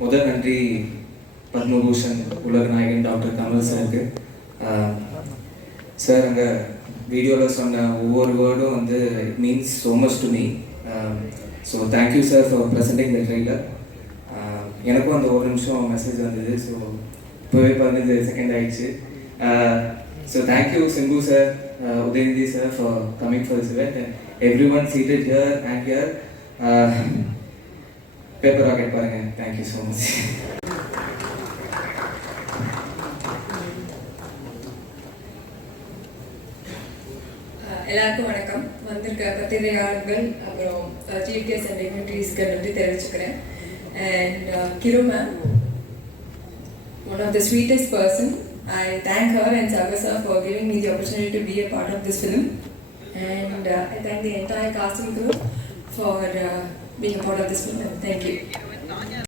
முதல் நன்றி பத்மபூஷன் உலக நாயகன் டாக்டர் கமல் சாருக்கு சார் அங்கே வீடியோவில் சொன்ன ஒவ்வொரு வேர்டும் வந்து it means so much to me so thank you sir for presenting the trailer எனக்கும் அந்த ஒரு நிமிஷம் மெசேஜ் வந்தது. ஸோ இப்போவே பதினஞ்சு செகண்ட் ஆயிடுச்சு. So thank you Simbu sir Udhayanidhi sir for coming for this event and every one seated here and here paper rocket பாருங்க. Thank you so much எல்லாருக்கும் வணக்கம். வந்திருக்க பத்திரிகையாளர்கள் அப்புறம் ஜிடிஎஸ் அண்ட் டிக்னிட்டரிஸ்க்கு நன்றி தெரிவிச்சுக்கிறேன். And Kiru ma'am one of the sweetest person I thank our and Sagar for giving me the opportunity to be a part of this film and I thank the entire casting group for uh, being a part of this movement. Thank you.